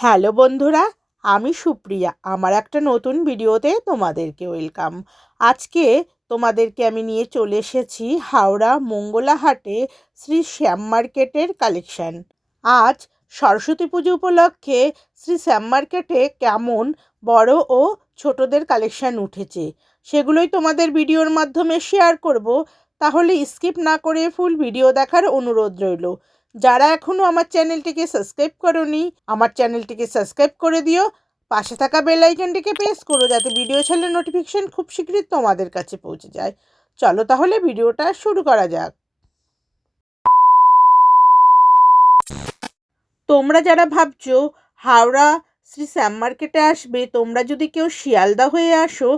Hello বন্ধুরা, আমি সুপ্রিয়া। আমার একটা নতুন ভিডিওতে তোমাদেরকে ওয়েলকাম। আজকে তোমাদেরকে আমি নিয়ে চলে এসেছি হাওড়া মঙ্গলাহাটে শ্রী শ্যাম মার্কেটের কালেকশান। আজ সরস্বতী পুজো উপলক্ষে শ্রী শ্যাম মার্কেটে কেমন বড় ও ছোটদের কালেকশান উঠেছে, সেগুলোই তোমাদের ভিডিওর মাধ্যমে শেয়ার করব। তাহলে স্কিপ না করে ফুল ভিডিও দেখার অনুরোধ রইল। যারা এখনও আমার চ্যানেলটিকে সাবস্ক্রাইব করনি, আমার চ্যানেলটিকে সাবস্ক্রাইব করে দিও। পাশে থাকা বেল আইকনটিকে প্রেস করো যাতে ভিডিও ছাড়লে নোটিফিকেশন খুব শীঘ্রই তোমাদের কাছে পৌঁছে যায়। চলো তাহলে ভিডিওটা শুরু করা যাক। তোমরা যারা ভাবছ হাওড়া শ্রী শ্যাম মার্কেটে আসবে, তোমরা যদি কেউ শিয়ালদা হয়ে আসো,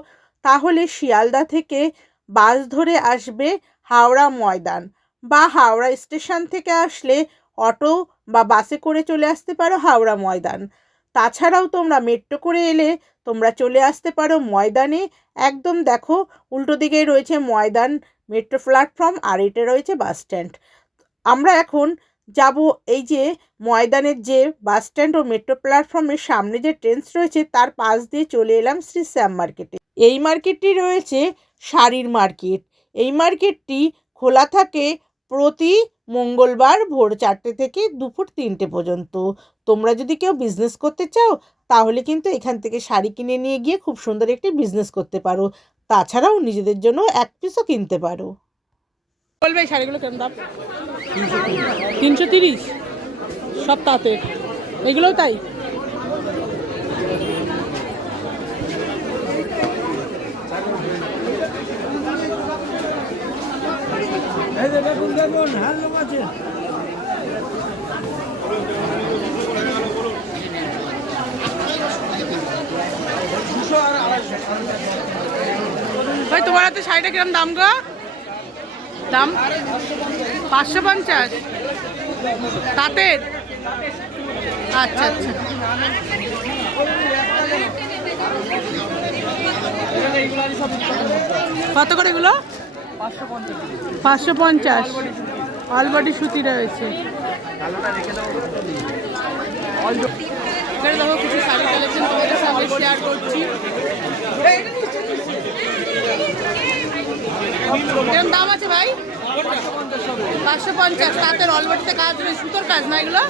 তাহলে শিয়ালদা থেকে বাস ধরে আসবে হাওড়া ময়দান। বা হাওড়া স্টেশন থেকে আসলে অটো বা বাসে করে চলে আসতে পারো হাওড়া ময়দান। তাছাড়াও তোমরা মেট্রো করে এলে তোমরা চলে আসতে পারো ময়দানে। একদম দেখো, উল্টো দিকে রয়েছে ময়দান, মেট্রো প্ল্যাটফর্ম আর এটা রয়েছে বাস স্ট্যান্ড। আমরা এখন যাব এই যে ময়দানের যে বাস স্ট্যান্ড ও মেট্রো প্ল্যাটফর্মের সামনে যে ট্রেন্স রয়েছে, তার পাশ দিয়ে চলে এলাম শ্রী শ্যাম মার্কেটে। এই মার্কেটটি রয়েছে শাড়ির মার্কেট। এই মার্কেটটি খোলা থাকে প্রতি মঙ্গলবার ভোর চারটে থেকে দুপুর তিনটে পর্যন্ত। তোমরা যদি কেউ বিজনেস করতে চাও, তাহলে কিন্তু এখান থেকে শাড়ি কিনে নিয়ে গিয়ে খুব সুন্দর একটি বিজনেস করতে পারো। তাছাড়াও নিজেদের জন্য এক পিসও কিনতে পারো। বলবে শাড়িগুলো কেমন দাম? তিনশো তিরিশ। সব তাঁতের এগুলোও তাই? ভাই, তোমার হাতে শাড়িটা কিরম দাম গো? দাম? পাঁচশো পঞ্চাশ। তাঁতের? আচ্ছা আচ্ছা। কত করে এগুলো? পাঁচশো পঞ্চাশ। অলবডি সুতি রয়েছে। এখানে দেখো কিছু শাড়ি কালেকশন তোমাদের সঙ্গে শেয়ার করছি। এরকম দাম আছে ভাই? পাঁচশো পঞ্চাশ। তাঁতের অলবটিতে কাজ রয়েছে সুতোর কাজ না এগুলো?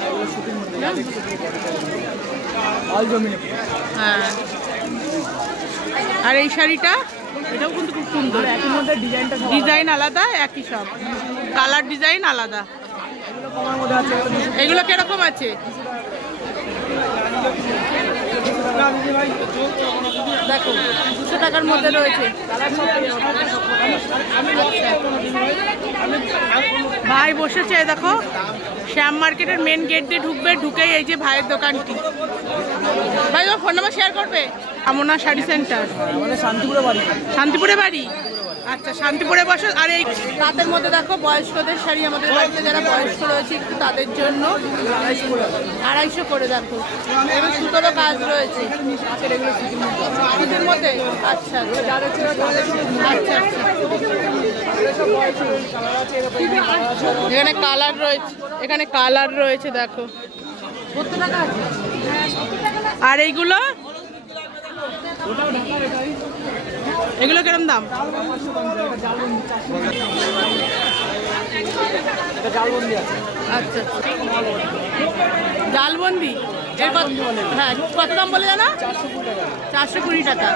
হ্যাঁ। আর এই শাড়িটা? এটাও কিন্তু খুব সুন্দর। ডিজাইন আলাদা, একই সব। কালার ডিজাইন আলাদা। এগুলো কীরকম আছে? দুশো টাকার মধ্যে রয়েছে। ভাই বসেছে, দেখো। শ্যাম মার্কেটের মেন গেট দিয়ে ঢুকবে, ঢুকেই এই যে ভাইয়ের দোকানটি। ভাই তোমার ফোন নাম্বার শেয়ার করবে? আমনা শাড়ি সেন্টার শান্তিপুরে বাড়ি। শান্তিপুরে বাড়ি? আচ্ছা শান্তিপুরে বসো। আর এই তাদের মধ্যে দেখো বয়স্কদের শাড়ি আমাদের বাড়িতে যারা বয়স্ক রয়েছে একটু তাদের জন্য আড়াইশো করে দেখো। এবার সুতোরও কাজ রয়েছে। সুতির মধ্যে? আচ্ছা আচ্ছা আচ্ছা আচ্ছা। এখানে কালার রয়েছে এখানে কালার রয়েছে দেখো। আর এইগুলো? এগুলো কিরম দাম? আচ্ছা জালবন্দি। হ্যাঁ কত দাম বলে জানা? চারশো কুড়ি টাকা।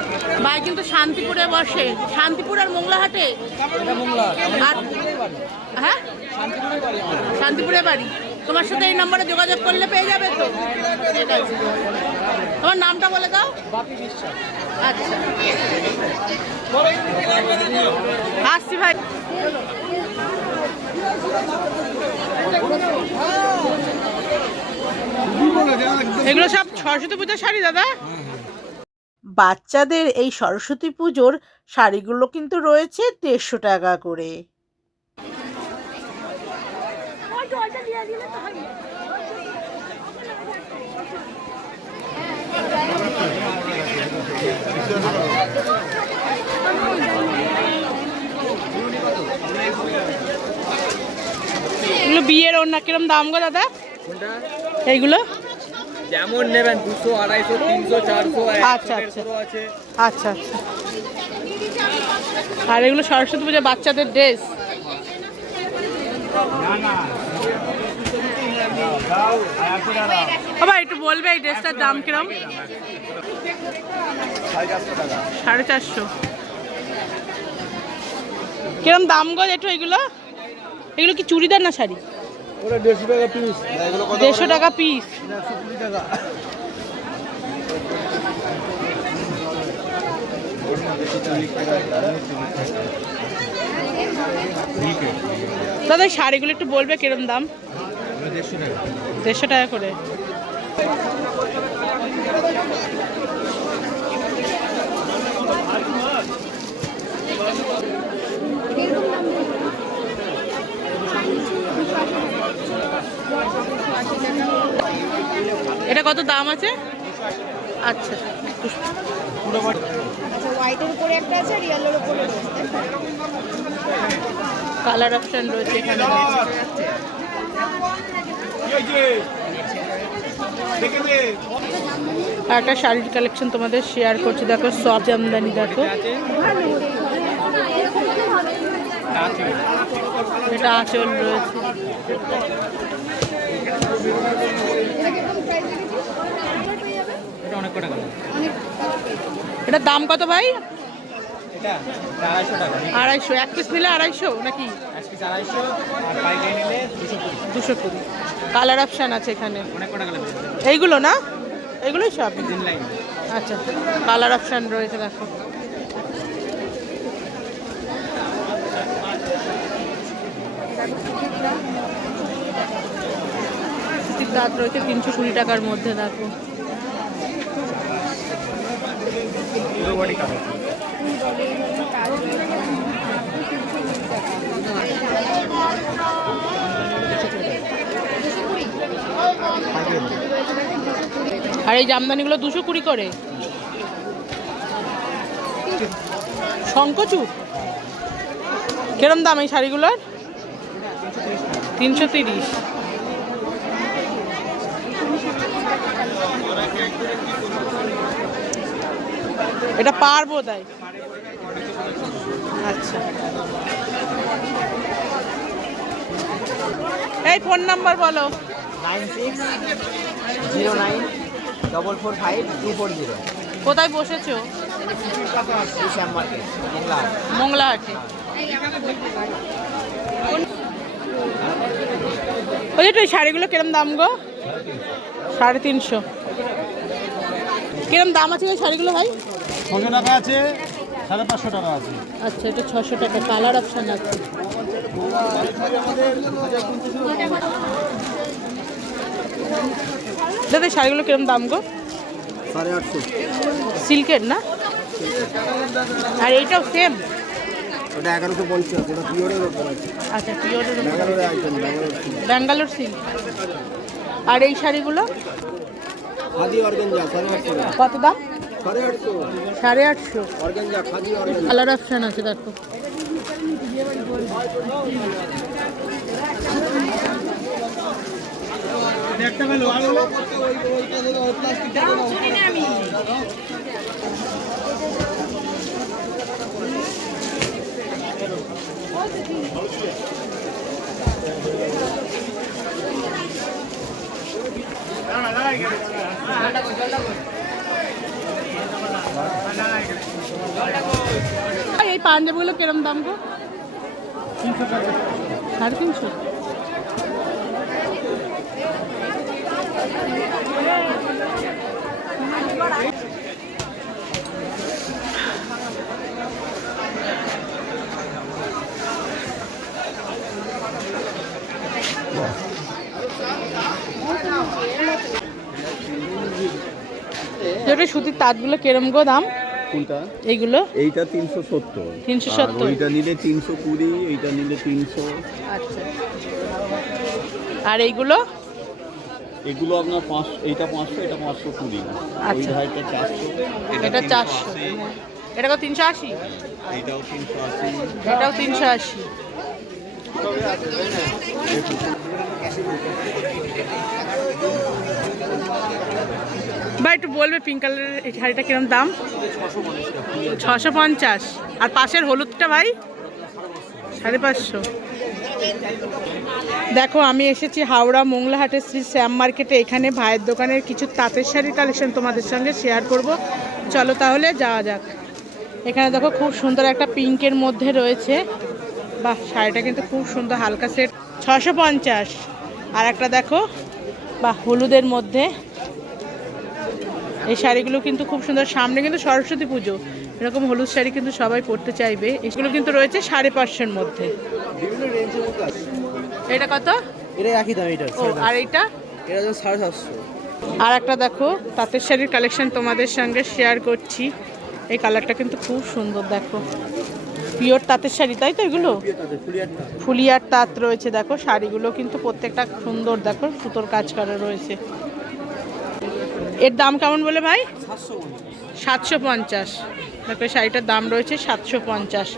ভাই কিন্তু শান্তিপুরে বসে। শান্তিপুর আর মোংলাহাটে? আর হ্যাঁ? শান্তিপুরে বাড়ি। তোমার সাথে এই নম্বরে যোগাযোগ করলে পেয়ে যাবে তো? তোমার নামটা বলে দাও। আচ্ছা। আসছি ভাই। এগুলো সব সরস্বতী পূজার শাড়ি, দাদা? বাচ্চাদের এই সরস্বতী পুজোর শাড়িগুলো কিন্তু রয়েছে দেড়শো টাকা করে। এগুলো বিয়ের ওড়না কিরম দাম গো দাদা? এইগুলো? যেমন নেবেন দুশো আড়াইশো তিনশো চারশো আচ্ছা, আচ্ছা। আচ্ছা আচ্ছা। আর এগুলো সরস্বতী পূজা বাচ্চাদের ড্রেস? বাবা একটু বলবে এই ড্রেসটার দাম কিরম? সাড়ে চারশো। কিরম দাম গো একটু এগুলো? এগুলো কি চুড়িদার না শাড়ি? দেড়শো টাকা পিস দাদা এই শাড়িগুলো একটু বলবে কিরম দাম? দেড়শো টাকা করে। এটা কত দাম আছে? আচ্ছা। আচ্ছা হোয়াইটের উপরে একটা আছে আর ইয়েলোর উপরে রয়েছে। কালার অপশন রয়েছে এখানে। একটা শাড়ির কালেকশন তোমাদের শেয়ার করছি। দেখো সব জামদানি দেখো। এটা আঁচল রয়েছে। এটার দাম কত ভাই? আড়াইশো এক পিস নিলে আড়াইশো নাকি? দুশো কুড়ি। কালার অপশান আছে এখানে। এইগুলো না? এগুলোই সব? আচ্ছা কালার অপশান রয়েছে দেখো। সুতির তাঁত রয়েছে তিনশো কুড়ি টাকার মধ্যে দেখো। পুরো বডি কালার আর এই জামদানিগুলো দুশো কুড়ি করে। শঙ্কচুর কিরম দাম এই শাড়িগুলোর? তিনশো তিরিশ। এটা পারব তাই। আচ্ছা। এই ফোন নাম্বার বলো। Nine six zero nine double four five two four zero. কোথায় বসেছো? শ্যাম মার্কেট মোংলা মংলাহাটে ওই যে এই শাড়িগুলো কিরম দাম গো? সাড়ে তিনশো। কিরম দাম আছে ওই শাড়িগুলো ভাই? ছশো টাকা আছে সাড়ে পাঁচশো টাকা আছে। আচ্ছা এটা ছশো টাকা কালার অপশান আছে। দাদা শাড়িগুলো কিরম দাম গো? সাড়ে আটশো। সিল্কের না? আর এইটাও সেম ওটা এগারোশো পঞ্চাশ ওটা পিওরের আচ্ছা পিওরের ব্যাঙ্গালোরের আইটেম ব্যাঙ্গালোর সিল্ক। আর এই শাড়িগুলো? খাদি অর্গেঞ্জা সাড়ে আটশো। কত দাম? সাড়ে আটশো। সাড়ে আটশো। Organza khadi organza. Colour option আছে দেখো। এই পাঞ্জাবিগুলো কিরম দাম গো? সাড়ে তিনশো? যেটা সুতির তাঁতগুলো কিরম গো দাম? কোনটা? এইগুলো? এইটা তিনশো সত্তর। 370 ওইটা নিলে তিনশো কুড়ি এইটা নিলে তিনশো। আচ্ছা। আর এইগুলো? এগুলো আপনার পাঁচ এইটা পাঁচশো এটা পাঁচশো কুড়ি। ওই আচ্ছা। ভাইটা চারশো এটা চারশো। এটা কত তিনশো আশি? এইটাও তিনশো আশি। এটাও তিনশো আশি। বা একটু বলবে পিঙ্ক কালারের এই শাড়িটা কিরম দাম? ছশো পঞ্চাশ। আর পাশের হলুদটা ভাই? সাড়ে পাঁচশো। দেখো, আমি এসেছি হাওড়া মোংলাহাটের শ্রী শ্যাম মার্কেটে। এখানে ভাইয়ের দোকানের কিছু তাঁতের শাড়ির কালেকশন তোমাদের সঙ্গে শেয়ার করব। চলো তাহলে যাওয়া যাক। এখানে দেখো, খুব সুন্দর একটা পিঙ্কের মধ্যে রয়েছে। বাহ, শাড়িটা কিন্তু খুব সুন্দর, হালকা সেট ছশো পঞ্চাশ। আর একটা দেখো বা হলুদের মধ্যে। এই শাড়িগুলো কিন্তু খুব সুন্দর। সামনে কিন্তু সরস্বতী পুজো। এরকম হলুদ শাড়ি কিন্তু সবাই পরতে চাইবে। এগুলো কিন্তু রয়েছে সাড়ে পাঁচশোর মধ্যে। এটা কত? এটা একই দাম এটা আর এইটা? এটা সাড়ে সাতশো। আর একটা দেখো তাঁতের শাড়ির কালেকশন তোমাদের সঙ্গে শেয়ার করছি। এই কালারটা কিন্তু খুব সুন্দর দেখো। পিওর তাঁতের শাড়ি তাই তো এগুলো? ফুলিয়ার তাঁত রয়েছে দেখো। শাড়িগুলো কিন্তু প্রত্যেকটা সুন্দর দেখো। সুতোর কাজ করা রয়েছে। এর দাম কেমন বলে ভাই? সাতশো পঞ্চাশ। দেখো শাড়িটার দাম রয়েছে সাতশো পঞ্চাশ।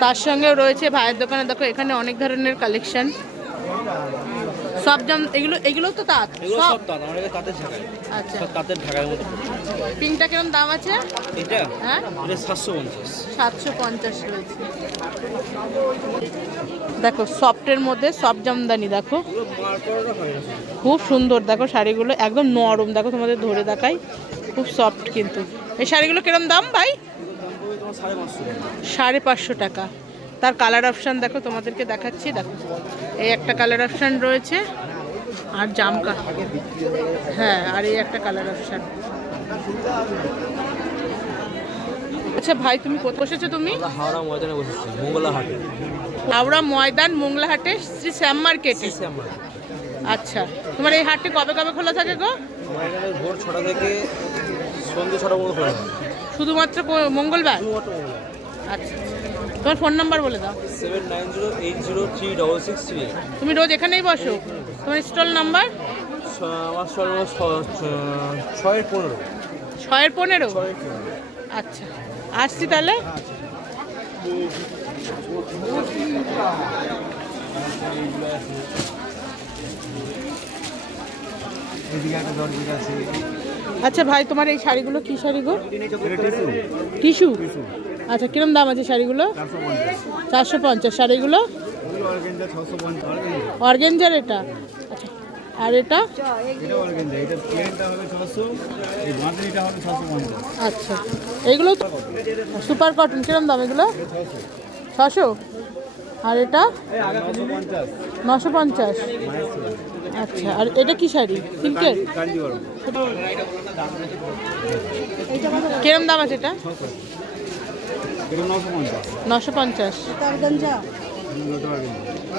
তার সঙ্গেও রয়েছে ভাইয়ের দোকানে। দেখো এখানে অনেক ধরনের কালেকশন সব জাম এগুলো এগুলো তো তাঁত এগুলো সব। সব তাঁত আমার কাছে তাঁতের ঢাকায় আচ্ছা। সব তাঁতের ঢাকার মতো। পিঙ্কটা কিরম দাম আছে? এটা হ্যাঁ? এটা সাতশো পঞ্চাশ। সাতশো পঞ্চাশ রয়েছে। দেখো সফটের মধ্যে সফট জামদানি দেখো। খুব সুন্দর দেখো শাড়িগুলো একদম নরম দেখো তোমাদের ধরে দেখাই। খুব সফট কিন্তু। এই শাড়িগুলো কিরম দাম ভাই? সাড়ে পাঁচশো টাকা। তার কালার অপশান দেখো তোমাদেরকে দেখাচ্ছি দেখো। এই একটা কালার অপশান রয়েছে আর জামকা হ্যাঁ আর এই একটা কালার অপশান আচ্ছা ভাই তুমি কোথায় বসেছো তুমি? হাওড়া ময়দানে বসেছি মঙ্গলা হাটে হাওড়া ময়দান মোংলাহাটে শ্রী শ্যাম মার্কেটে? আচ্ছা তোমার এই হাটটি কবে কবে খোলা থাকে গো? ভোর ছটা থেকে সন্ধ্যে ছটা পর্যন্ত খোলা হয় শুধুমাত্র মঙ্গলবার। আচ্ছা তোমার ফোন নাম্বার বলে দাও। Seven nine zero eight zero three double six three. তুমি রোজ এখানেই বসো। তোমার স্টল নাম্বার আমার সর্ব ছয়ের পনেরো। ছয়ের পনেরো? ছয়ের পনেরো। আচ্ছা আসছি তাহলে। আচ্ছা ভাই তোমার এই শাড়িগুলো কি শাড়ি গো? টিস্যু আচ্ছা কিরম দাম আছে শাড়িগুলো? চারশো পঞ্চাশ। শাড়িগুলো? অর্গেঞ্জার এটা? আচ্ছা আর এটা? আচ্ছা এইগুলো সুপার কটন কিরম দাম এগুলো? ছশো। আর এটা? নশো পঞ্চাশ। আচ্ছা আর এটা কি শাড়ি? সিল্কের? কিরম দাম আছে এটা? এটা নশো পঞ্চাশ।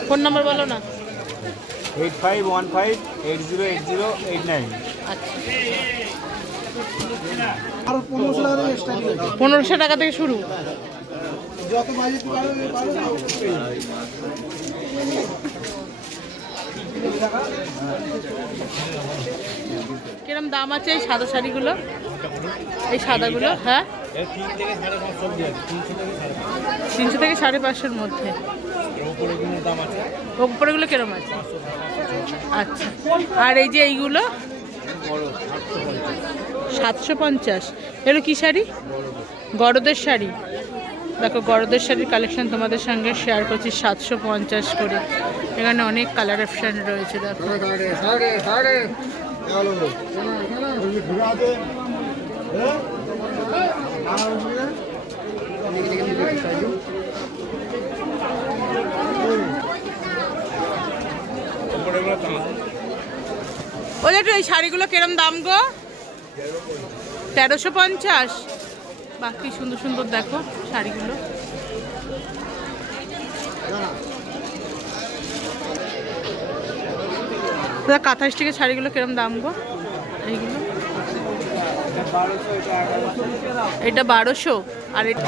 ফোন নাম্বার বলো না। Eight five one five eight zero eight zero eight nine. আচ্ছা। পনেরোশো টাকা থেকে শুরু। কিরম দাম আছে এই সাদা শাড়িগুলো? এই সাদাগুলো হ্যাঁ? তিনশো থেকে সাড়ে পাঁচশোর মধ্যে। ওপরেগুলো কিরম আছে? আচ্ছা। আর এই যে এইগুলো? সাতশো পঞ্চাশ। এগুলো কি শাড়ি? গরদের শাড়ি। দেখো গরদের শাড়ির কালেকশন তোমাদের সঙ্গে শেয়ার করছি সাতশো পঞ্চাশ করে। এখানে অনেক কালার অপশান রয়েছে, দেখো। ওই এই শাড়িগুলো কিরম দাম গো? তেরোশো পঞ্চাশ। বাহ কি সুন্দর সুন্দর দেখো শাড়িগুলো। দাদা, কাঁথা স্টিকের শাড়িগুলো কিরম দাম গো? এইগুলো? এটা বারোশো। আর এটা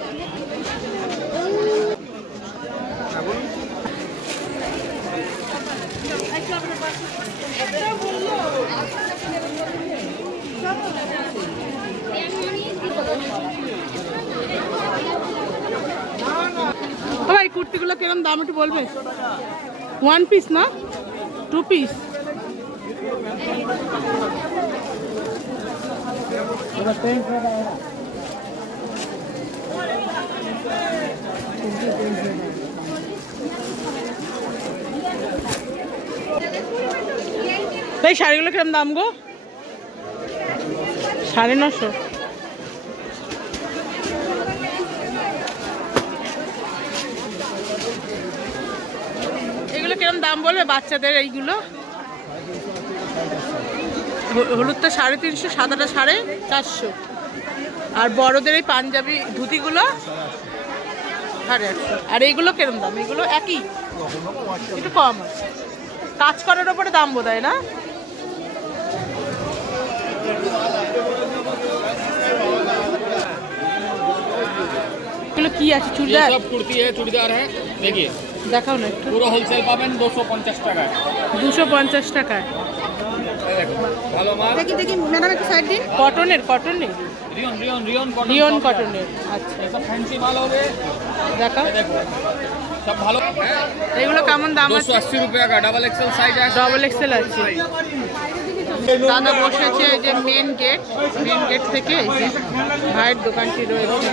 ভাই কুর্তিগুলো কিরম দাম একটু বলবে? ওয়ান পিস না? টু পিস এই শাড়িগুলো কিরম দাম গো? সাড়ে নশো। এগুলো কিরম দাম বলবে বাচ্চাদের এইগুলো? হলুদটা সাড়ে তিনশো, সাদাটা সাড়ে চারশো। আর বড়দের এই পাঞ্জাবি ধুতিগুলো সাড়ে আটশো। আর এইগুলো কিরম দাম? এগুলো একই? একটু কম আছে। কাজ করার ওপরে দাম বোধ হয় না এগুলো কি আছে ये চুড়িদার सब कुर्ती है चूड़ीदार है देखिए দেখাও না একটু পুরো হোলসেল পাবেন দুশো পঞ্চাশ টাকায় দুশো পঞ্চাশ টাকায় এই দেখো ভালো মাল দেখি দেখি ম্যাডাম একটু সাইড দিন কটনের কটনের rayon rayon rayon cotton Leone কটনের আচ্ছা ये सब फैंसी माल हो गए দেখাও ये সব ভালো। এগুলো কেমন দাম আছে? 280 রুপিয়া কা ডাবল এক্সেল সাইজ আছে। ডাবল এক্সেল আছে। দাদা বসেছে এই যে মেন গেট মেন গেট থেকে ভাইয়ের দোকানটি রয়েছে।